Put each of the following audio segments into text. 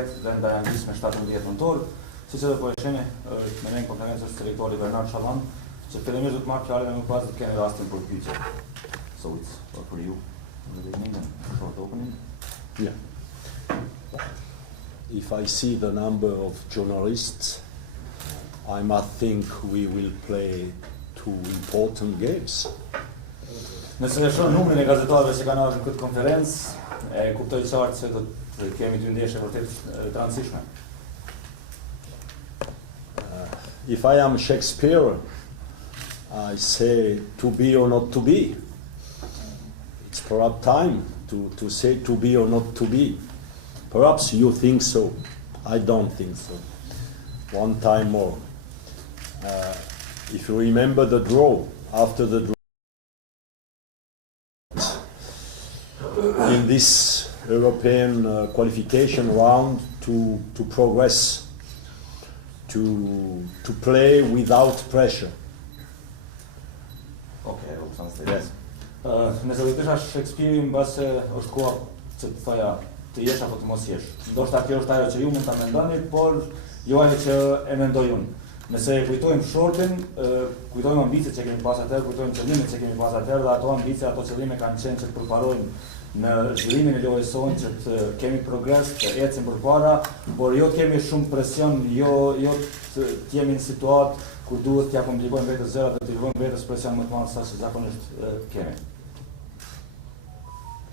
dhe nda Anglisë me 17 nëntor. Siç edhe po e shihni, me një konferencë është selektori Challandes, që fillimisht do të marrë fjalën e më pas do kemi rastin për pyetje. So it's for you. Short opening. Yeah. If I see the number of journalists, I must think we will play two important games. Nëse e shoh numrin e gazetarëve që kanë ardhur në këtë konferencë, e kuptoj qartë se do të kemi dy ndeshje vërtet të rëndësishme. If I am Shakespeare, I say to be or not to be. It's perhaps time to say to be or not to be. Perhaps you think so. I don't think so. One time more. If you remember the draw, after the draw, in this European qualification round to progress, to play without pressure. Okay, I'll translate this. Nëse do të isha Shakespeare, mbase është koha që të thoja të jesh apo të mos jesh. Ndoshta kjo është ajo që ju mund ta mendoni, por jo ajo që e mendoj unë. Nëse e kujtojmë shortin, kujtojmë ambicet që kemi pas atëherë, kujtojmë qëllimet që kemi pas atëherë, dhe ato ambicie, ato qëllime kanë qenë që të përparojmë në zhvillimin e lojës sonë, që të kemi progres, të ecim përpara, por jo të kemi shumë presion, jo të jemi në situatë kur duhet t'ja komplikojmë vetës zërat dhe t'i lëvojmë vetës presion më të madh sa që zakonisht kemi.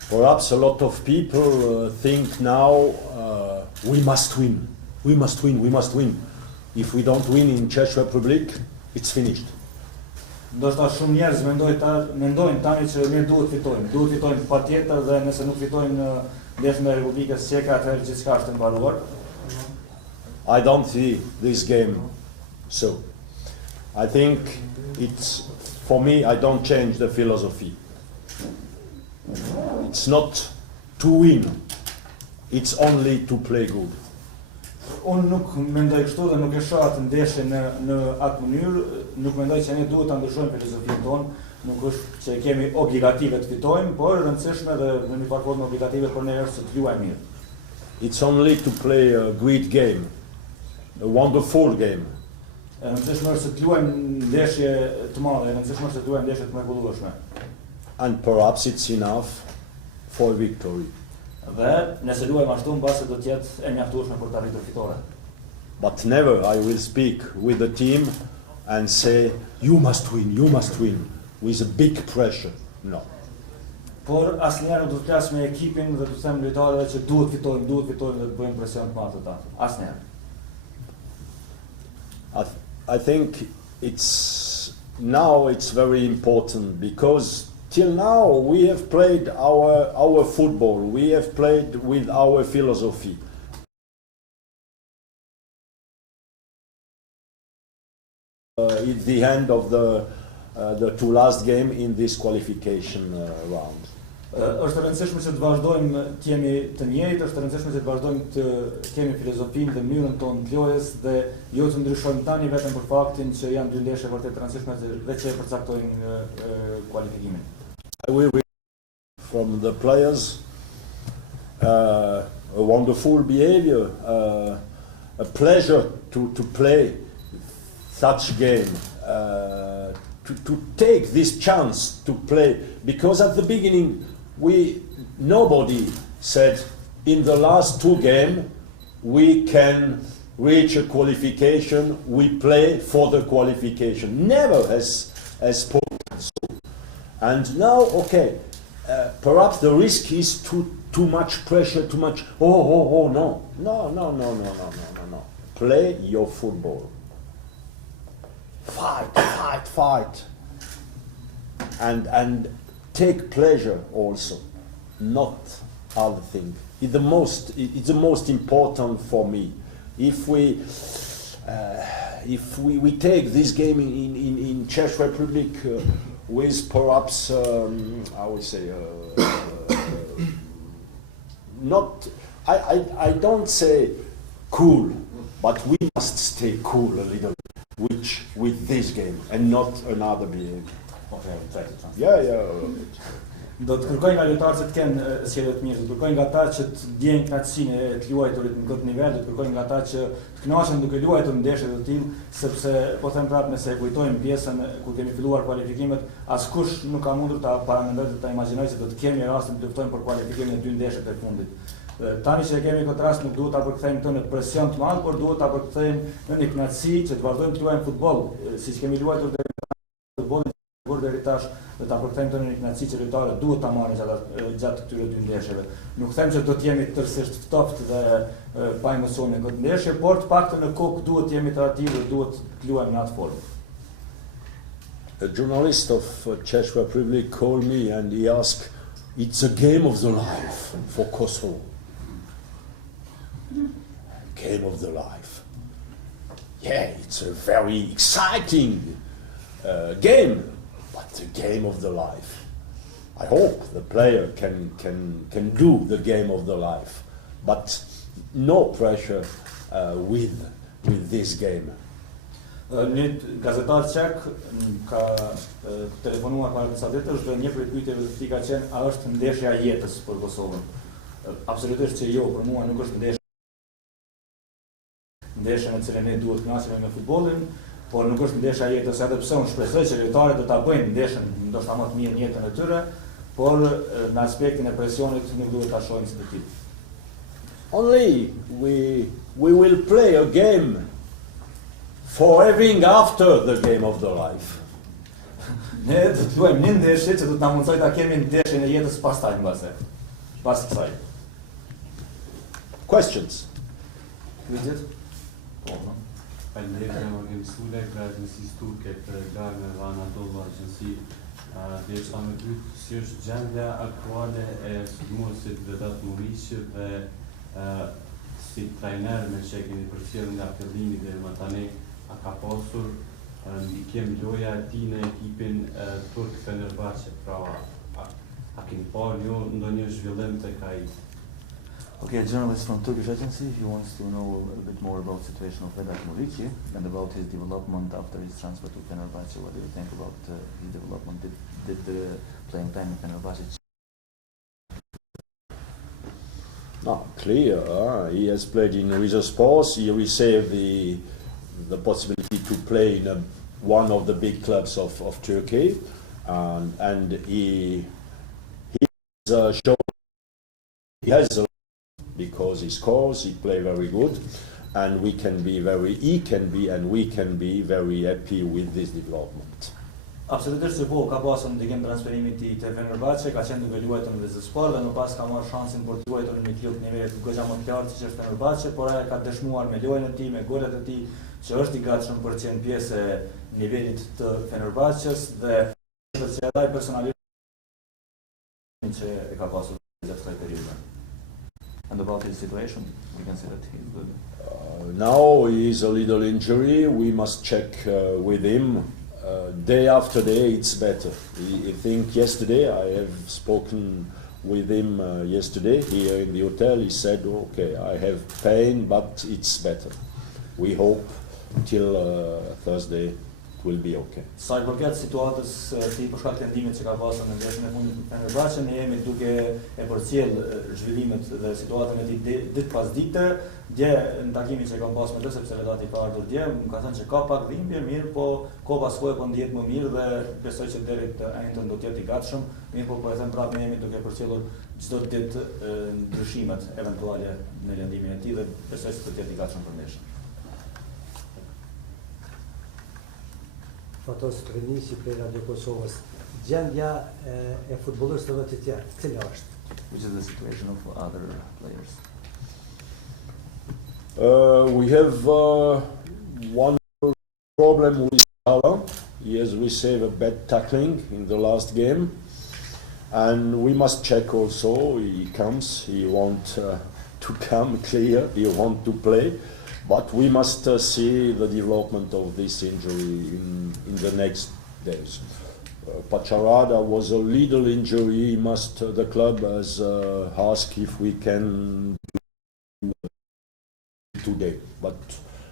Perhaps a lot of people think now we must win. We must win, we must win. If we don't win in Czech Republic, it's finished. Ndoshta shumë njerëz mendojnë tani që ne duhet fitojmë patjetër, dhe nëse nuk fitojmë në ndeshjen e Republikës Çeke, atëherë gjithçka është e mbaruar. I don't see this game so. I think it's, for me, I don't change the philosophy. It's not to win, it's only to play good. Unë nuk mendoj kështu dhe nuk e shoh atë ndeshje në atë mënyrë, nuk mendoj që ne duhet ta ndryshojmë filozofinë tonë, nuk është që kemi obligative të fitojmë, por e rëndësishme dhe në një farë formë obligative për ne është të luajmë mirë. It's only to play a great game, a wonderful game. E rëndësishme është të luajmë ndeshje të madhe, e rëndësishme është të luajmë ndeshje të mrekullueshme. And perhaps it's enough for victory. Dhe nëse luajmë ashtu, mbase do të jetë e mjaftueshme për të arritur fitore. But never I will speak with the team and say you must win, with a big pressure. No. Por asnjëherë nuk do të flas me ekipin dhe të them lojtarëve që duhet fitojmë dhe të bëjmë presion të madh ata. Asnjëherë. I think now it's very important because till now we have played our football, we have played with our philosophy. It's the end of the two last game in this qualification round. Është rëndësishme që të vazhdojmë të jemi të njëjtë, është rëndësishme që të vazhdojmë të kemi filozofinë dhe mënyrën tonë të lojës dhe jo të ndryshojmë tani vetëm për faktin që janë dy ndeshje vërtet të rëndësishme dhe që e përcaktojnë kualifikimin. I will from the players a wonderful behavior, a pleasure to play such game, to take this chance to play, because at the beginning nobody said in the last two games we can reach a qualification, we play for the qualification. Never has spoken so. And now, okay, perhaps the risk is too much pressure, too much, no. Play your football. Fight. And take pleasure also, not other thing. It's the most important for me. If we take this game in Czech Republic with perhaps I would say not, I don't say cool, but we must stay cool a little bit with this game and not another behavior. Okay, try to translate. Yeah. Do të kërkoj nga lojtarët që të kenë sjellje të mirë, do të kërkoj nga ata që të ndjejnë kënaqësinë e të luajturit në këtë nivel, do të kërkoj nga ata që të kënaqen duke luajtur ndeshje të tillë, sepse po them prapë nëse e kujtojmë pjesën ku kemi filluar kualifikimet, askush nuk ka mundur ta paramendojë të ta imagjinojë se do të kemi rastin të luftojmë për kualifikimin e dy ndeshjeve të fundit. Tani që e kemi këtë rast nuk duhet ta përkthejmë këtë në presion të madh, por duhet ta përkthejmë në një kënaqësi që të vazhdojmë të luajmë futboll, siç kemi luajtur deri futbollin deri tash, dhe ta përkthejmë të në një kënaqësi që lojtarët duhet ta marrin gjatë këtyre dy ndeshjeve. Nuk them që do të jemi tërësisht ftoftë dhe pa emocione në këtë ndeshje, por të paktën në kokë duhet të jemi të aktiv dhe duhet të luajmë në atë formë. A journalist of Czech Republic called me and he asked, "It's a game of the life for Kosovo." Game of the life. Yeah, it's a very exciting game. But the game of the life. I hope the player can do the game of the life, but no pressure with this game. Një gazetar çek ka telefonuar para disa ditësh dhe një prej pyetjeve të tij ka qenë a është ndeshja e jetës për Kosovën. Absolutisht që jo, për mua nuk është ndeshja në cilën ne duhet të kënaqemi me futbollin, por nuk është ndeshja e jetës, edhe pse unë shpresoj që lojtarët do ta bëjnë ndeshjen ndoshta më të mirë në jetën e tyre, por në aspektin e presionit nuk duhet ta shohim si të tillë. Only we will play a game for having after the game of the life. Ne do të luajmë një ndeshje që do të na mundsojë ta kemi ndeshjen e jetës pastaj mbase. Pas kësaj. Questions? Pyetjet? Po. Faleminderit nga Organizule, Krajnësisë turke të garme dhe Anadolu Agjensi. Dhe është më pyet si është gjendja aktuale e sulmuesit Vedat Muriqi dhe si trajner me që keni përcjellë nga fillimi deri më tani, a ka pasur ndikim loja e tij në ekipin turk Fenerbahçe, pra a keni parë ju ndonjë zhvillim tek ai? Okay, a journalist from Turkish agency, he wants to know a bit more about the situation of Vedat Muriqi and about his development after his transfer to Fenerbahçe. What do you think about his development? Did the playing time in Fenerbahçe? No, clear. He has played in Rizespor. He received the possibility to play in one of the big clubs of Turkey, and he has shown he has a because he scores, he plays very good, and he can be very happy with this development. Absolutisht që po, ka pasur ndikim transferimit të tij te Fenerbahçe, ka qenë duke luajtur në Rizespor dhe më pas ka marrë shansin për të luajtur në një klub nivelit goxha më të lartë siç është Fenerbahçe, por ai ka dëshmuar me lojën e tij, me golet e tij, që është i gatshëm për të qenë pjesë e nivelit të Fenerbahçes dhe që ai personalisht që e ka pasur gjatë kësaj periudhe. And about his situation, we can say that he's good. Now he is a little injury. We must check with him. Day after day, it's better. I think yesterday I have spoken with him yesterday here in the hotel. He said, "Okay, I have pain, but it's better." We hope till Thursday it will be okay. Sa I përket situatës ti për shkak të ndimit që ka pasur në ndeshjen e fundit me Fenerbahçe, ne jemi duke e përcjell zhvillimet dhe situatën e tij ditë pas dite. Dje në takimin që kam pasur me të, sepse Vedati ka ardhur dje, më ka thënë që ka pak dhimbje, mirë, po ko pas kohë po ndihet më mirë dhe besoj që deri të enjtën do të jetë i gatshëm. Mirë, po po e them prapë, ne jemi duke përcjellur çdo ditë ndryshimet eventuale në lëndimin e tij dhe besoj se do të jetë i gatshëm për ndeshjen. Fatos Trajneri për Radio Kosovës. Gjendja e futbollistëve të tjerë, cila është? Which is the situation of other players? We have one problem with Salah. He has received a bad tackling in the last game, and we must check also. He comes, he wants to come clear, he wants to play, but we must see the development of this injury in the next days. Pacharada was a little injury. The club has asked if we can do today, but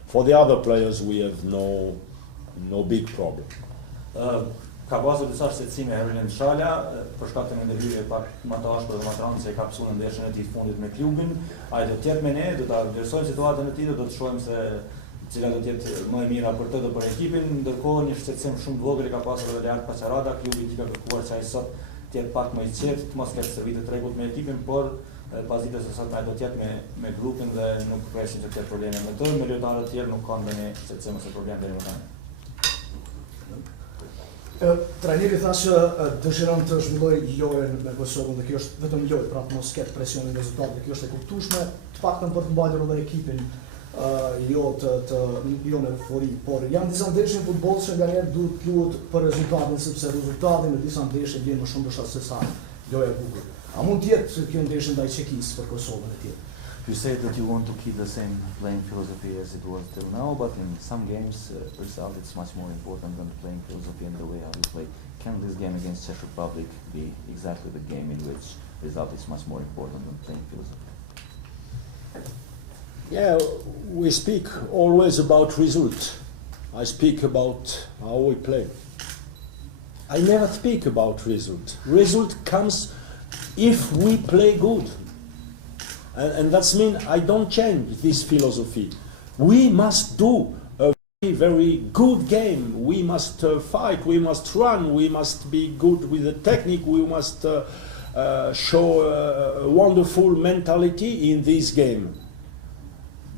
for the other players we have no big problem. Ka pasur disa shqetësime Erwin Shala për shkak të një ndërhyrje pak më të ashpër dhe më të rëndë që e ka pësuar në ndeshjen e tij të fundit me klubin. Ai do të jetë me ne, do ta vlerësojmë situatën e tij, do të shohim se cila do të jetë më e mira për të dhe për ekipin, ndërkohë një shqetësim shumë të vogël e ka pasur edhe Leart Paçarada, klubi i ka kërkuar që ai sot të jetë pak më i qetë, të mos ketë servitë të rregullt me ekipin, por pas ditës së sotme ai do të jetë me grupin dhe nuk presim që të ketë probleme me të, me lojtarët e tjerë nuk kanë ndonjë shqetësim ose problem deri më tani. Trajneri tha që dëshiron të zhvilloj lojën me Kosovën dhe kjo është vetëm lojë, pra mos ketë presionin e rezultatit, kjo është e kuptueshme, të paktën për të mbajtur edhe ekipin jo në eufori, por janë disa ndeshje në futboll që nganjëherë duhet luhet për rezultatin, sepse rezultati në disa ndeshje vjen më shumë se sa loja e bukur. A mund të jetë kjo ndeshje ndaj Çekisë për Kosovën e tjetër? You say that you want to keep the same playing philosophy as it was till now, but in some games, result is much more important than the playing philosophy and the way how you play. Can this game against Czech Republic be exactly the game in which result is much more important than playing philosophy? Yeah, we speak always about result. I speak about how we play. I never speak about result. Result comes if we play good. And that's mean I don't change this philosophy. We must do a very, very good game. We must fight, we must run, we must be good with the technique, we must show a wonderful mentality in this game.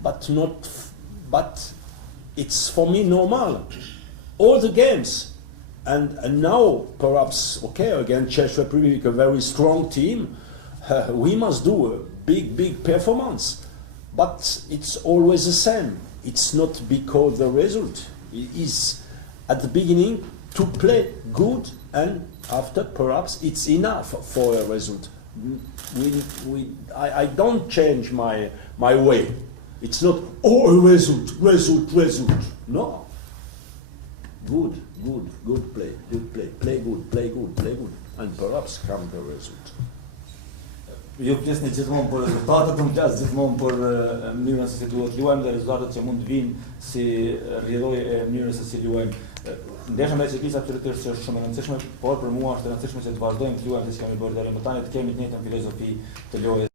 But it's for me normal. All the games. And now, perhaps, okay, against Czech Republic, a very strong team, we must do a big performance. But it's always the same. It's not because the result is at the beginning to play good, and after perhaps it's enough for a result. I don't change my way. It's not result. No. Good play, play good, and perhaps come the result. Ju pjesni gjithmonë për rezultatet, unë plas gjithmonë për mënyrën se si duhet luajmë dhe rezultatet që mund të vinë si rrjedhojë e mënyrës se si luajmë. Ndeshja me Çekisë absolutisht që është shumë e rëndësishme, por për mua është e rëndësishme që të vazhdojmë të luajmë siç kemi bërë deri më tani, të kemi të njëjtën filozofi të lojës,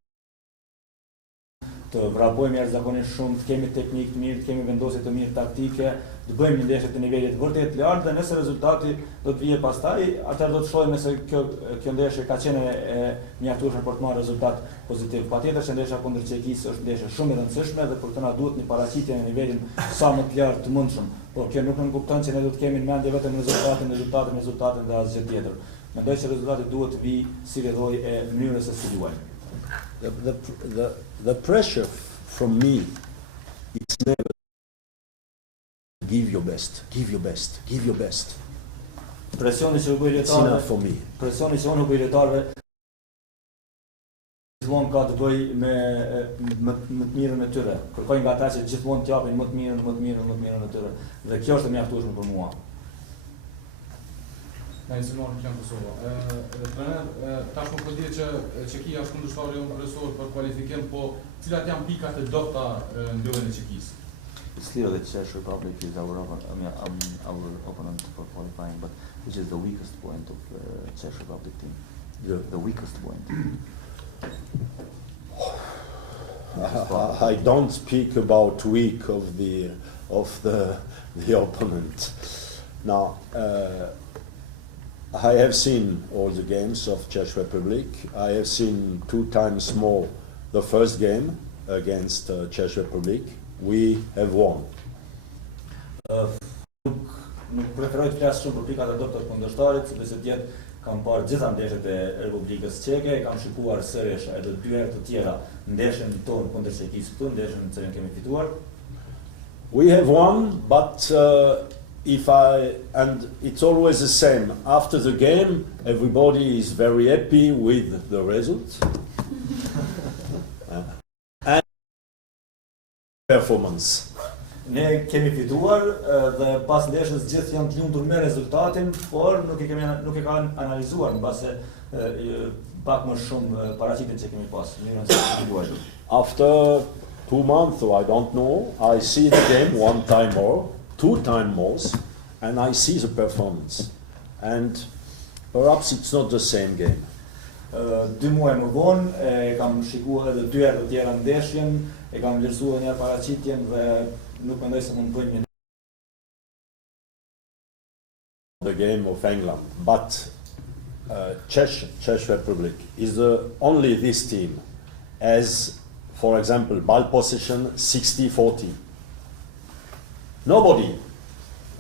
të vrapojmë jashtëzakonisht shumë, të kemi teknikë të mirë, të kemi vendosje të mirë taktike, të bëjmë një ndeshje të nivelit vërtet lartë dhe nëse rezultati do të vijë pastaj, atëherë do të shohim se kjo ndeshje ka qenë e mjaftueshme për të marrë rezultat pozitiv. Patjetër që ndeshja kundër Çekisë është ndeshje shumë e rëndësishme dhe për të na duhet një paraqitje në nivelin sa më të lartë të mundshëm. Por kjo nuk kupton që ne do të kemi në mendje vetëm rezultatin dhe asgjë tjetër. Mendoj që rezultati duhet të vijë si rrjedhojë e mënyrës se si luajmë. The pressure from me is never give your best. Presioni që u bëj It's enough lojtarëve, for me. presioni që unë u bëj lojtarëve gjithmonë ka të bëj me të mirën e tyre. Kërkoj nga ata që gjithmonë t'japin më të mirën e tyre. Dhe kjo është e mjaftueshme për mua. Na insinuar në Kosovë. Trener, tashmë po dihet që Çekia është kundërshtari jonë kryesor për kualifikim, po cilat janë pikat e dobta në lojën e Çekisë? It's clear that Czech Republic is our opponent for qualifying, but which is the weakest point of Czech Republic team? The weakest point. I don't speak about weak of the opponent. Now, I have seen all the games of Czech Republic. I have seen 2 times more the first game against Czech Republic. We have won. Nuk preferoj të flas shumë për pikat e dobta të kundërshtarit, sepse kam parë gjitha ndeshjet e Republikës Çeke, kam shikuar sërish edhe 2 herë të tjera ndeshjen tonë kundër Çekisë këtu, ndeshjen në cilën kemi fituar. We have won, but and it's always the same. After the game, everybody is very happy with the result and performance. Ne kemi fituar dhe pas ndeshjes gjithë janë të lumtur me rezultatin, por nuk e kanë analizuar mbase pak më shumë paraqitjen që kemi pas, mënyrën se si luajmë. After 2 months, or I don't know, I see the game 1 time more, 2 times more, and I see the performance. and perhaps it's not the same game. 2 muaj më vonë, e kam shikuar edhe 2 herë të tjera ndeshjen, e kam vlerësuar një herë paraqitjen dhe nuk mendoj se mund të bëjmë një The game of England, but Czech Republic is the only this team as, for example, ball possession 60-40. Nobody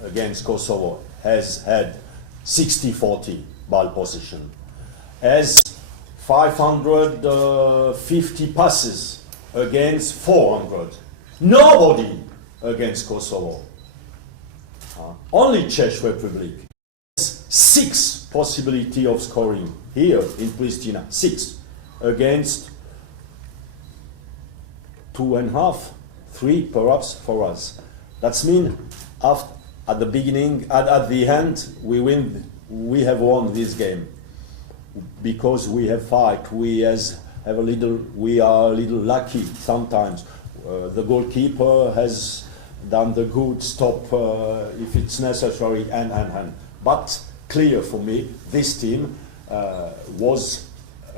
against Kosovo has had 60-40 ball possession. As 550 passes against 400. Nobody against Kosovo. Only Czech Republic has 6 possibility of scoring here in Pristina. 6 against 2.5, 3 perhaps for us. That's mean at the beginning, at the end, we have won this game because we have fight. We are a little lucky sometimes. The goalkeeper has done the good stop if it's necessary, and. But clear for me, this team was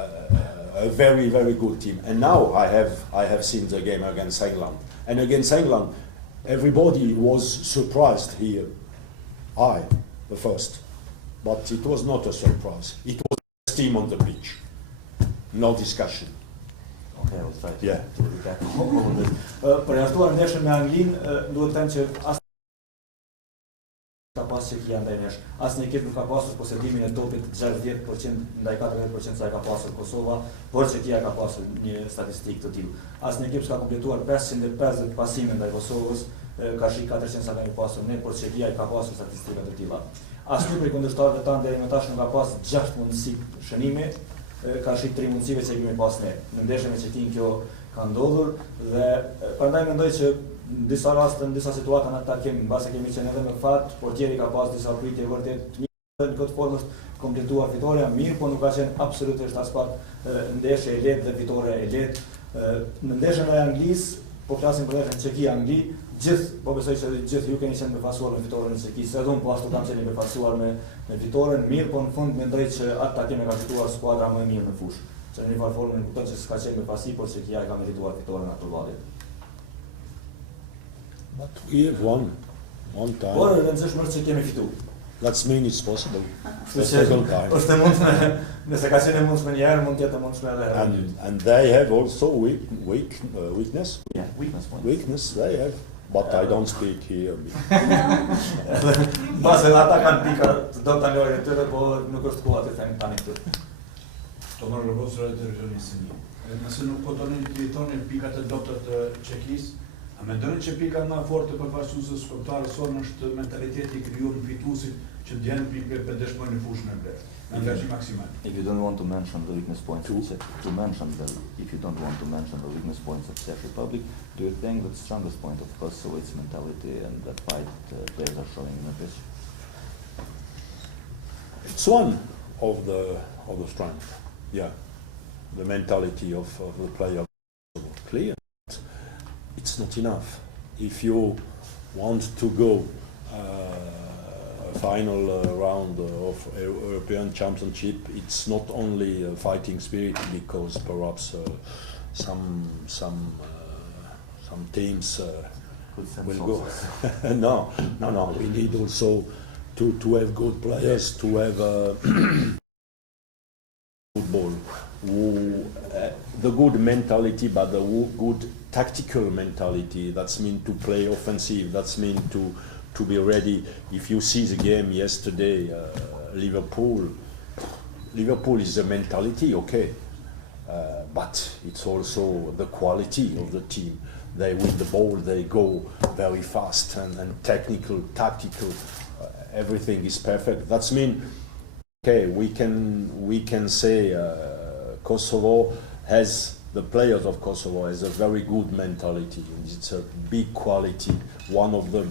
a very, very good team. And now I have seen the game against England. And against England, everybody was surprised here. I, the first. But it was not a surprise. It was the team on the pitch. No discussion. Okay, I will try to, Yeah. to recap. Përjashtuar ndeshjen me Anglinë, duhet të them që as ka pasur çekia ndaj nesh. Asnjë ekip nuk ka pasur posedimin e topit 60% ndaj 40% sa e ka pasur Kosova, por çekia ka pasur një statistikë të tillë. Asnjë ekip s'ka kompletuar 550 pasime ndaj Kosovës, ka shi 400 sa kemi pasur ne, por çekia ka pasur statistika të tilla. Asnjë prej kundërshtarëve tanë deri më tash nuk ka pas 6 mundësi shënimi, ka shi 3 mundësive që kemi pas ne. Në ndeshjen me Çekin kjo ka ndodhur dhe prandaj mendoj që në disa raste, në disa situata në ata kemi, mbase kemi qenë edhe me fat, portieri ka pas disa pritje vërtet të mirë në këtë formë është kompletuar fitoria mirë, po nuk ka qenë absolutisht as pak ndeshje e lehtë dhe fitore e lehtë. Në ndeshjen e Anglisë, po flasim për ndeshjen Çeki-Angli, gjithë, po besoj që gjithë ju keni qenë befasuar me fitoren e Çekisë, edhe unë po ashtu kam qenë befasuar me fitoren, mirë, po në fund mendoj që ata kemi ka fituar skuadra më e mirë në fushë. Që në një farë formën kupton që s'ka qenë befasi, por Çekia e ka merituar fitoren atë vallit. But we have won one time. Por e rëndësishme është që kemi fitu. That means it's possible. Kështu The që second time. është e mundshme, nëse ka qenë e mundshme një herë, mund të jetë e mundshme edhe herë. And they have also weakness. Yeah, weakness point. Weakness they have. But I don't speak here. Mbase ata kanë pika të dobta në orën e tyre, po nuk është koha të them tani këtu. To më rëvosur e të rëgjonisin një. Nëse nuk po doni të jetoni pikat e dobta të Çekisë, a mendoni që pika më forte për përfaqësuesës shqiptarë sonë është mentaliteti i krijuar fituesit që ndjen pikë për dëshmojnë në fushën e bre. Angazhim maksimal. If you don't want to mention the weakness points if you don't want to mention the weakness points of Czech Republic, do you think that the strongest point of Kosovo is mentality and that fight players are showing in the pitch? It's one of the strength. Yeah, the mentality of the player. Clear. It's not enough. If you want to go final round of European Championship, it's not only a fighting spirit, because perhaps some teams will go. No. We need also to have good players, to have football, the good mentality, but the good tactical mentality. That's mean to play offensive. That's mean to be ready. If you see the game yesterday, Liverpool is a mentality, okay, but it's also the quality of the team. They win the ball, they go very fast, and technical, tactical, everything is perfect. That's mean, okay, we can say Kosovo has, the players of Kosovo has a very good mentality. It's a big quality, one of the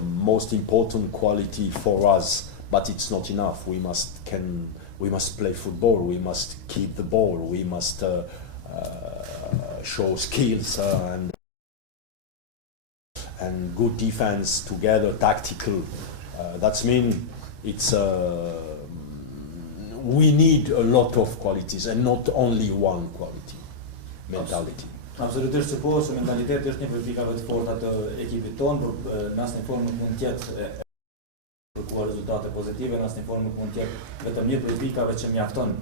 most important quality for us. But it's not enough. We must play football. We must keep the ball. We must show skills and good defense together, tactical. That's mean it's we need a lot of qualities and not only one quality mentality. Absolutisht që po, se mentaliteti është një prej pikave të forta të ekipit tonë, por në asnjë formë nuk mund të jetë kërkuar rezultate pozitive, në asnjë formë nuk mund të jetë vetëm një prej pikave që mjafton,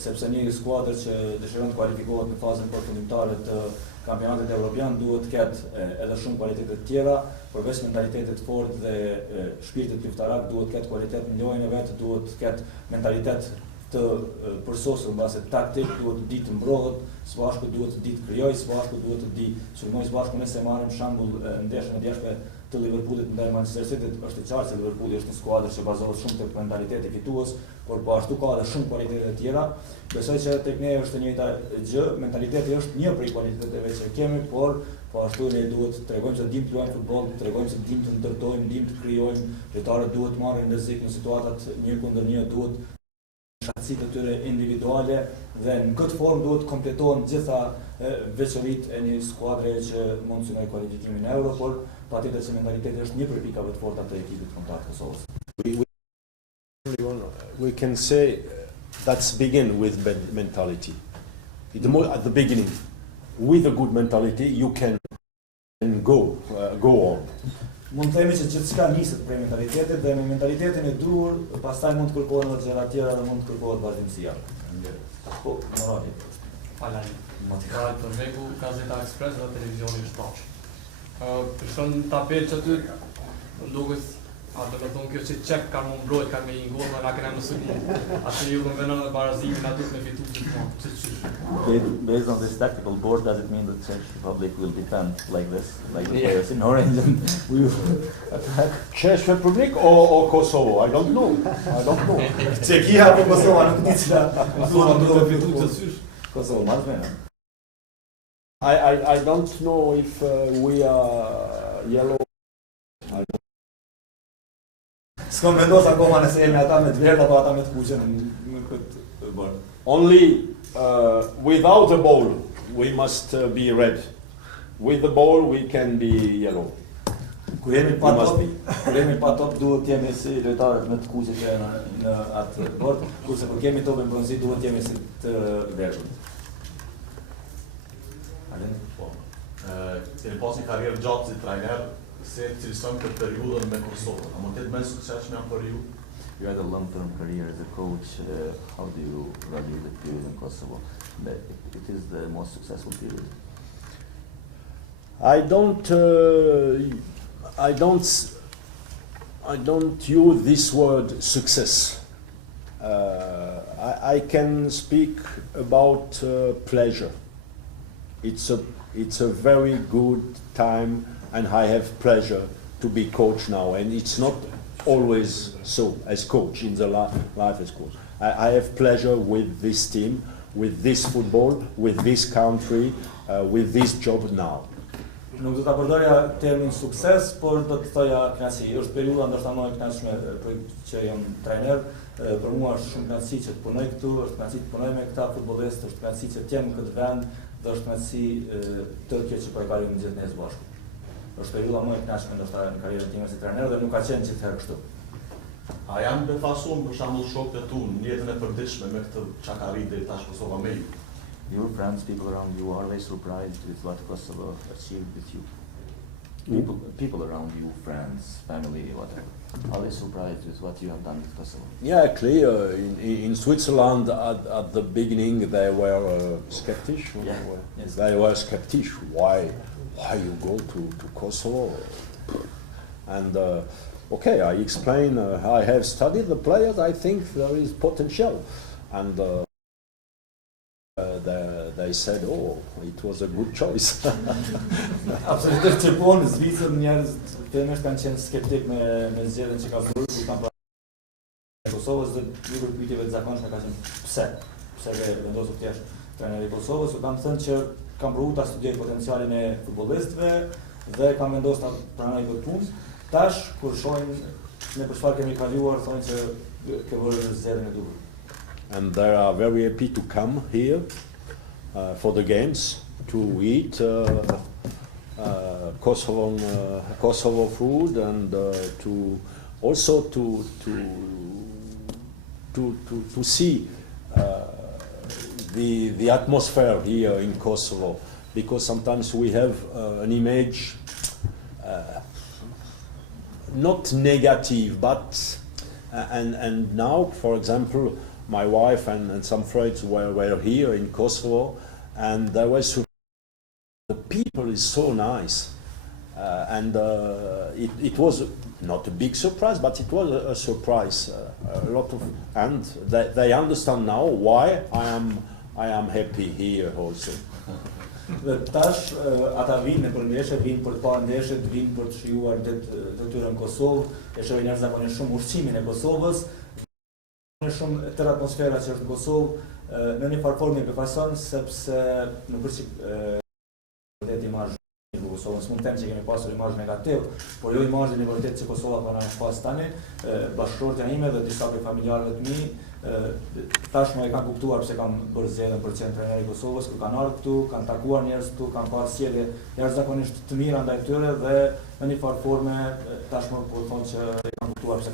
sepse një skuadër që dëshiron të kualifikohet në fazën përfundimtare të kampionatit evropian duhet të ketë edhe shumë kualitete të tjera, përveç mentalitetit fort dhe shpirtit luftarak, duhet të ketë kualitet në lojën e vet, duhet të ketë mentalitet të përsosur mbase taktik, duhet të di të mbrohet, së bashku duhet të di të krijojë, së bashku duhet të di sulmojë, së bashku nëse marrim shembull ndeshjen e djeshme të Liverpoolit ndaj Manchester Cityt, është e qartë se Liverpooli është një skuadër që bazohet shumë tek mentaliteti fitues, por po ashtu ka edhe shumë kualitete të tjera. Besoj që tek ne është e njëjta gjë, mentaliteti është një prej kualiteteve që kemi, por po ashtu ne duhet të tregojmë se dimë të luajmë futboll, të tregojmë se dimë të ndërtojmë, dimë të krijojmë, lojtarët duhet të marrin rrezik në situatat 1-1, duhet shqetësitë të tyre individuale dhe në këtë formë duhet të kompletohen gjitha veçoritë e një skuadre që mund të synojë kualifikimin në Euro, por patjetër që mentaliteti është një prej pikave të forta të ekipit kombëtar të Kosovës. We can say that's begin with mentality. At the beginning, with a good mentality, you can go on. Mund të themi që gjithçka niset prej mentalitetit dhe me mentalitetin e duhur, pastaj mund të kërkohen edhe gjëra tjera dhe mund të kërkohet vazhdimësia. Po, morali. Falaj. Motival për meku, Gazeta Express dhe televizioni shtash. Përshon tapet që aty duket do të thonë kjo që çek ka më mbrojt, ka me një gol, na kena mësuar. Atë ju kanë vënë në barazimin aty me fitu gjithmonë. Based on this tactical board, does it mean that Czech Republic will defend like this, like the players in orange, and we will attack? Czech Republic or Kosovo? I don't know. Çekia apo Kosova nuk di çfarë. Kosova do të fitu gjithsysh. Kosova më vjen. I don't know if we are yellow. S'kam vendosur akoma nëse jemi ata me të verdh apo ata me të kuqe në këtë bord. Only without the ball we must be red. With the ball we can be yellow. Kur jemi pa top duhet të jemi si lojtarët me të kuqe që janë në atë bord, kurse kur kemi topin bronzi duhet të jemi si të verdhët. Po. Keni pas një karrierë gjatë si trajner, se cilëson këtë periudhën me Kosovën. A mund të jetë më e suksesshme në periudhë? You had a long-term career as a coach. How do you value the period in Kosovo? It is the most successful period. I don't use this word success. I can speak about pleasure. It's a very good time, and I have pleasure to be coach now. And it's not always so as coach in the life as coach. I have pleasure with this team, with this football, with this country, with this job now. Nuk do ta përdorja termin sukses, por do të thoja kënaqësi. Është periudha ndoshta më e kënaqshme që jam trajner. Për mua është shumë kënaqësi që të punoj këtu, është kënaqësi të punoj me këta futbollistë, është kënaqësi që të jem në këtë vend, dhe është kënaqësi të kjo që po e kalojmë gjithë ne së bashku. Është periudha më e kënaqshme ndoshta në karrierën time si trajner dhe nuk ka qenë gjithherë kështu. A janë befasuar për shembull shokët e tu në jetën e përditshme me këtë çka ka arritur tash Kosova me ju? Your friends, people around you, are they surprised with what Kosovo achieved with you? People around you, friends, family, whatever, are they surprised with what you have done with Kosovo? Yeah, clear. In Switzerland, at the beginning, they were skeptical. Yeah. Yes. They were skeptical. Why you go to Kosovo? And okay, I explain. I have studied the players. I think there is potential, and they said, "Oh, it was a good choice." Absolutisht që po në Zvicër njerëz fillimisht kanë qenë skeptik me zgjedhjen që ka bërë kur kanë parë Kosovës dhe një pyetjeve të zakonshme ka qenë pse vendosur të jesh trajneri i Kosovës, u kanë thënë që kanë provuar ta studiojnë potencialin e futbollistëve dhe kanë vendosur ta pranojnë këtë punë. Tash kur shohin ne për çfarë kemi kaluar, thonë që ke bërë zgjedhjen e duhur. And they are very happy to come here for the games, to eat Kosovo food, and to also to see the atmosphere here in Kosovo, because sometimes we have an image not negative, but and now, for example, my wife and some friends were here in Kosovo, and there was the people is so nice, and it was not a big surprise, but it was a surprise. A lot of, and they understand now why I am happy here also. Dhe tash ata vinë për ndeshje, vinë për të parë ndeshjet, vinë për të shijuar detyrën në Kosovë, e shohin jashtëzakonisht shumë ushqimin e Kosovës, shumë tërë atmosfera që është në Kosovë, në një farë formë e befason, sepse nuk është vërtet imazh i Kosovës, mund të them që kemi pasur imazh negativ, por jo imazhin e vërtet që Kosova po na është pas tani, bashkëshortja ime dhe disa prej familjarëve të mi, tashmë e kanë kuptuar pse kam bërë zgjedhjen për qenë trajneri i Kosovës, kur kanë ardhur këtu, kanë takuar njerëz këtu, kanë parë sjellje jashtëzakonisht të mira ndaj tyre dhe në një farë forme tashmë po thonë që e kanë kuptuar pse.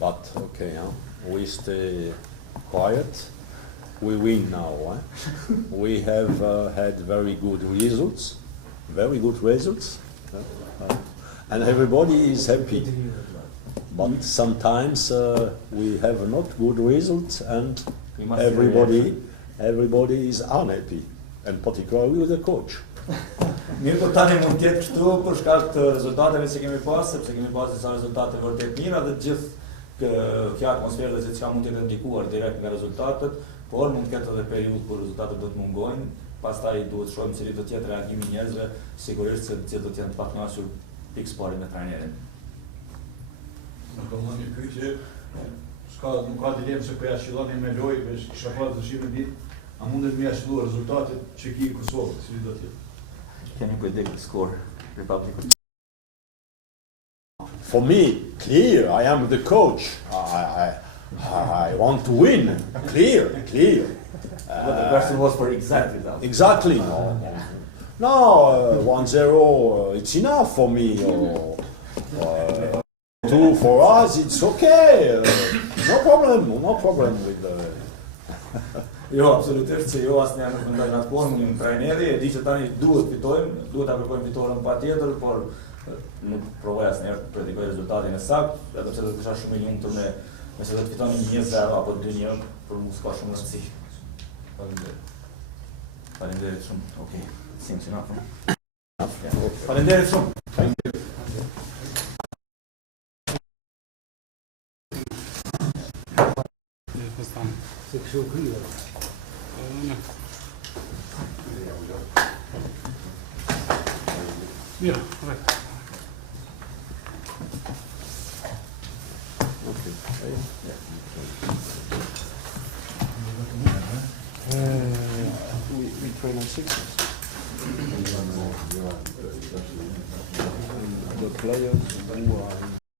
But okay, we stay quiet. We win now. We have had very good results, and everybody is happy. But sometimes we have not good results, and everybody is unhappy, and particularly with the coach. Mirë, po tani mund të jetë kështu për shkak të rezultateve që kemi pas, sepse kemi pas disa rezultate vërtet mira dhe gjithë kjo atmosferë dhe çka mund të jetë ndikuar direkt nga rezultatet, por mund të ketë edhe periudhë kur rezultatet do të mungojnë, pastaj duhet të shohim cili do të jetë reagimi i njerëzve, sigurisht se gjithë do të jenë të pakënaqur pikë pari me trajnerin. Në këllon një pyetje, nuk ka dilemë se përja shqilloni me lojë, veç kisha pas dëshirë në ditë, a mundet me jashillu rezultatet që ki Kosovë, si do tjetë? Can you predict the score, Republic? For me, clear. I am the coach. I want to win. Clear. But the question was for exact result. Exactly. No, 1-0. It's enough for me. 2 for us. It's okay. No problem with the. Jo, absolutisht që jo asnjëherë nuk mendoj në atë formë, një trajneri e di që tani duhet fitojmë, duhet ta kërkojmë fitoren patjetër, por nuk provoj asnjëherë të predikoj rezultatin e saktë, edhe pse do të isha shumë i lumtur nëse do të fitonim 1-0 apo 2-1, por mos ka shumë rëndësi. Faleminderit shumë. Okay, seems enough. Faleminderit shumë. Se kështu kryer. Mira, right. We train on 6. The players who are